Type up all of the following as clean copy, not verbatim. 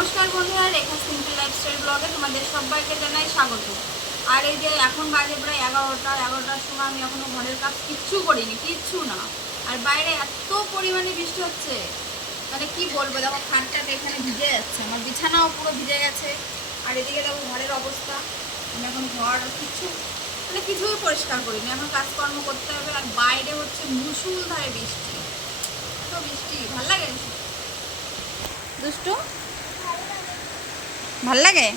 নমস্কার বন্ধুরা, রেখা simple lifestyle ব্লগে তোমাদের সবাইকে জানাই স্বাগত। আর এই যে এখন বাজে প্রায় 11টার সময় আমি এখনো ঘরের কাজ কিচ্ছু করিনি, কিচ্ছু না। আর বাইরে এত পরিমাণে বৃষ্টি হচ্ছে, মানে কি বলবো। দেখো খাটটাতে এখানে ভিজে যাচ্ছে, আমার বিছানাও পুরো ভিজে গেছে। আর এদিকে দেখো ঘরের অবস্থা, আমি এখন ঘর কিছুই পরিষ্কার করিনি, এখন কাজকর্ম করতে হবে। আর বাইরে হচ্ছে মুষলধারে বৃষ্টি, এত বৃষ্টি ভাল লাগে দুষ্টু? ভাল লাগে?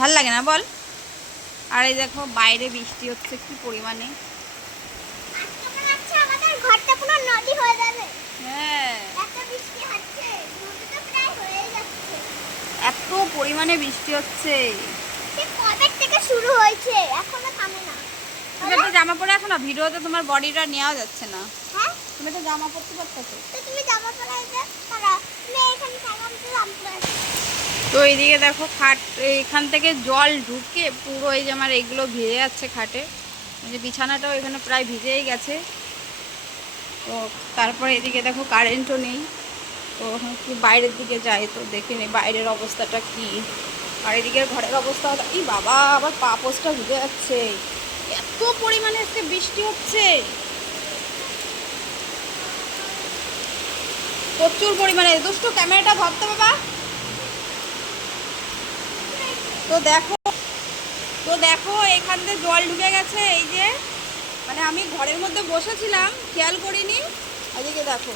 ভাল লাগে না বল? আর এই দেখো বাইরে বৃষ্টি হচ্ছে কি পরিমাণে। হ্যাঁ, এত পরিমাণে বৃষ্টি হচ্ছে। কবে থেকে শুরু হয়েছে, এখনো থামে না। তুমি তো জামা পরে আসো না, ভিডিওতে তোমার বডিটা নেওয়া যাচ্ছে না। হ্যাঁ, তুমি তো জামা পরতে পারতেছো তো তুমি জামা পরে তারা তুমি এখানে থাকাম তো জামা। তো এইদিকে দেখো খাট, এখান থেকে জল ঢুকে পুরো এই যে আমার এগুলো ভিজে যাচ্ছে খাটে। এই যে বিছানাটাও এখানে প্রায় ভিজেই গেছে। তো তারপরে এদিকে দেখো কারেন্টও নেই। তো একটু বাইরের দিকে যাই, তো দেখে নিই বাইরের অবস্থাটা কি। আর এদিকে ঘরের অবস্থা, এই বাবা আবার পা পোস্টটা ভিজে যাচ্ছে, এত পরিমাণে আজকে বৃষ্টি হচ্ছে, প্রচুর পরিমাণে। দুষ্টু ক্যামেরাটা ধরতে বাবা। তো দেখো এখান থেকে জল ঢুকে গেছে। এই যে মানে আমি ঘরের মধ্যে বসেছিলাম, খেয়াল করিনি। এদিকে দেখো,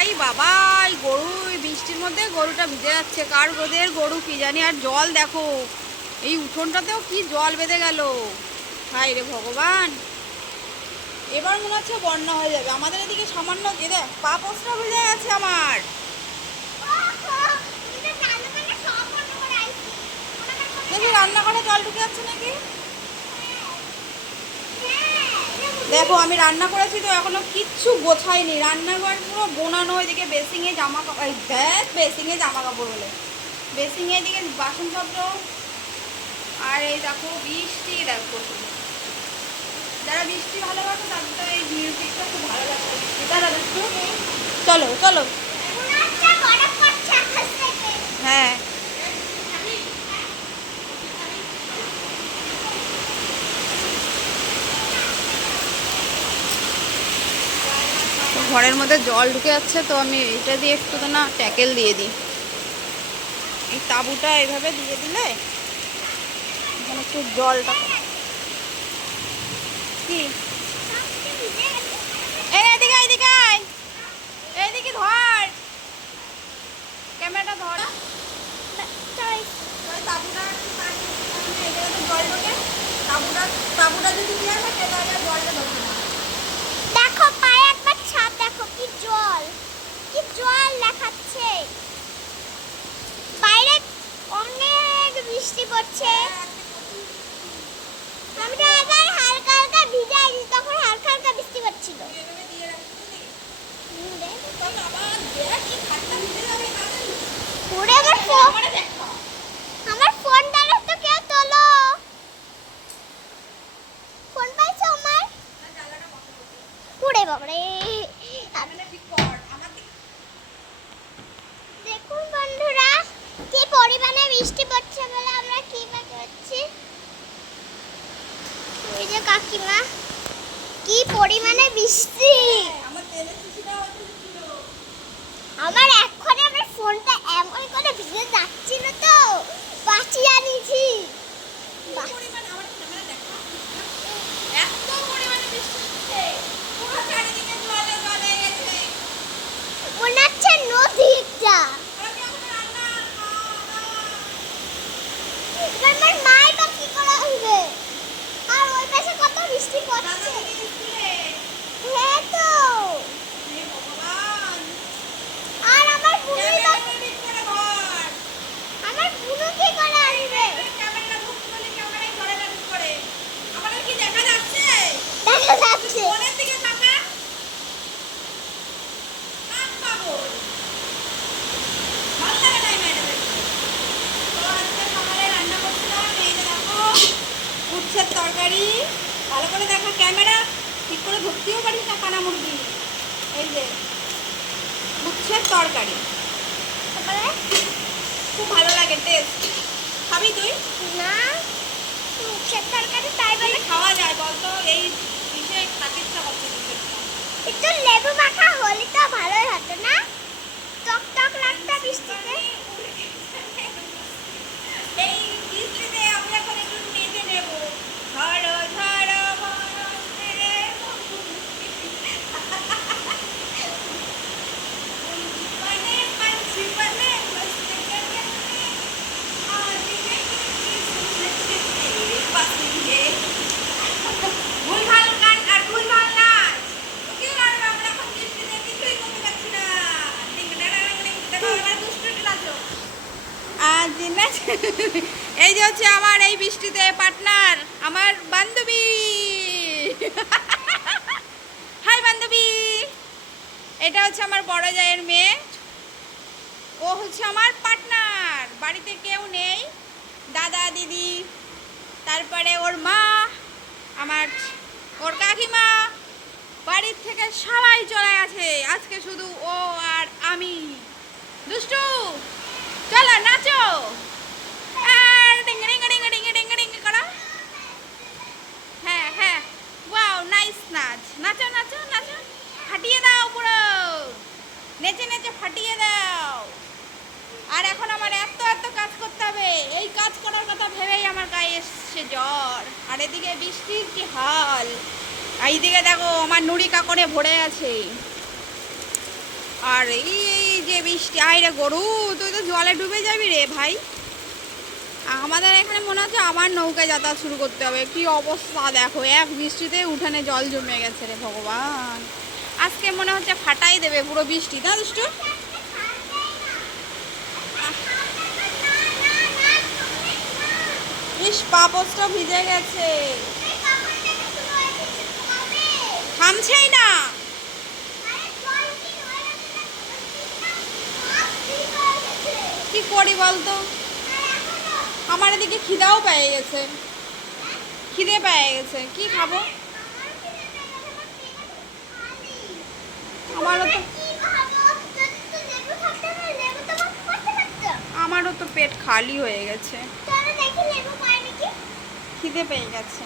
এই বাবা এই গরু, বৃষ্টির মধ্যে গরুটা ভিজে যাচ্ছে। কার গোদের গরু কি জানি। আর জল দেখো, এই উঠোনটাতেও কি জল বেঁধে গেল। হাই রে ভগবান, এবার মনে হচ্ছে বন্যা হয়ে যাবে আমাদের এদিকে। সামান্য দেখ পা পোস্টটা ভিজে গেছে আমার। দেখি রান্নাঘরে জল ঢুকে যাচ্ছে নাকি। দেখো আমি রান্না করেছি তো এখনো কিচ্ছু গোছাইনি, রান্নাঘর পুরো বোনানো। এদিকে বেসিংয়ে জামা কাপড়, বেসিংয়ে জামা কাপড় বলে বেসিংয়ে, এদিকে বাসনপত্র। আর এই দেখো বৃষ্টি, দেখো যারা বৃষ্টি ভালোবাসে তাদের তো এই মিউজিকটা খুব ভালো লাগছে। দাদা একটু চলো চলো। হ্যাঁ, ঘরের মধ্যে জল ঢুকে যাচ্ছে, তো আমি এটা দিয়ে একটু না ট্যাকেল দিয়ে দিই। এই তাঁবুটা এইভাবে দিয়ে দিলে এখানে একটু জলটা কি। এই এদিকে এদিকে আয়, এইদিকে ধর ক্যামেরাটা, ধর তাঁবুটা জল ঢোকে। তাঁবুটা যদি দেওয়া থাকে তাহলে জলটা ঢোকে না। দেখো পায়ে একবার ছাপ, দেখো কি জল, কি জল দেখাচ্ছে। বাইরে অনেক বৃষ্টি পড়ছে। আমি তো আবার হালকা হালকা ভিজাই, তখন হালকা হালকা বৃষ্টি পড়ছিল। আমার ফোনটা তো কেউ তোলো। ফোন পাইছো আমার? পুড়ে বাবারে। দেখুন বন্ধুরা, কি পরিমাণে বৃষ্টি পড়ছে বলে আমরা কি বা করছি। ওই যে কাকিমা, কি পরিমাণে বৃষ্টি। আমার এক্ষুনি আমার ফোনটা এমন করে ভিজে যাচ্ছিল তো বাঁচিয়ে আনিছি। মনে হচ্ছে নদীটা। আমার মাই বা কি করে আসবে? আর ওই পাশে কত বৃষ্টি পড়ছে। হ্যাঁ তো, আর আমার বুড়ি আমার বুড়ো কি করে আসবে? দেখা যাচ্ছে। উচ্ছের তরকারি, ভালো করে দেখা, ক্যামেরা ঠিক করে ধরতেও পারিস না কানা মুরগি। এই যে উচ্ছের তরকারি, করে? খুব ভালো লাগে টেস্ট। খাবি তুই? না, উচ্ছের তরকারি তাই বলে খাওয়া যায় বলতো? এই ইসে খেতে ইচ্ছা করছে দুধের চা। একটু লেবু মাখা হলে তো ভালোই হতো না? টক টক লাগতো বৃষ্টিতে। এই বৃষ্টিতে আমি এখন একটু নেচে নেব। ঝড়ো ঝড়ো বরষে রে মানে পাঞ্ছি মানে বসতে করতে आज ये सुनते तेरे पसंदे ভুলভাল গান আর ভুলভাল নাচ। তো কি করবে আমরা এখন বৃষ্টিতে কিছুই করতে পারছি না। ডিং ডাং ডাং ডিং দেখো এবার দুষ্টুটি নাচো। আজ নাচ এই যে হচ্ছে আমার এই বৃষ্টিতে পার্টনার, আমার বান্ধবী। হাই বান্ধবী। এটা হচ্ছে আমার বড় জায়ের মেয়ে, ও হচ্ছে আমার পার্টনার। বাড়িতে কেউ নেই, দাদা দিদি, তারপরে ওর মা, আমার ওর কাকিমা, বাড়ির থেকে সবাই চলে গেছে। আজকে শুধু ও আর আমি। দুষ্টু চলো নাচো আর ডিঙ্গা ডিঙ্গা ডিঙ্গা ডিঙ্গা ডিঙ্গা ডিঙ্গা করো। হ্যাঁ হ্যাঁ, ওয়াও নাইস নাচ। নাচো নাচো নাচো, ফাটিয়ে দাও পুরো, নেচে নেচে ফাটিয়ে দাও। আর এখন আমার এত এত কাজ করতে হবে, এই কাজ করার কথা ভেবেই আমার গায়ে এসছে জ্বর। আর এদিকে বৃষ্টির কি হাল, এইদিকে দেখো আমার নুড়ি কাকড়ে ভরে আছে। আর এই যে বৃষ্টি, আয় রে গরু, তুই তো জলে ডুবে যাবি রে ভাই। আমাদের এখানে মনে হচ্ছে আমার নৌকায় যাতায়াত শুরু করতে হবে। কি অবস্থা দেখো, এক বৃষ্টিতে উঠানে জল জমে গেছে রে ভগবান। আজকে মনে হচ্ছে ফাটাই দেবে পুরো বৃষ্টি, না দুষ্টু? ইস, পাপোসটা ভিজে গেছে, থামছেই না। কি করি বলতো, আমার এদিকে খিদাও পেয়ে গেছে, খিদে পেয়ে গেছে, কি খাবো? আমারও তো পেট খালি হয়ে গেছে, খিদে পেয়ে গেছে।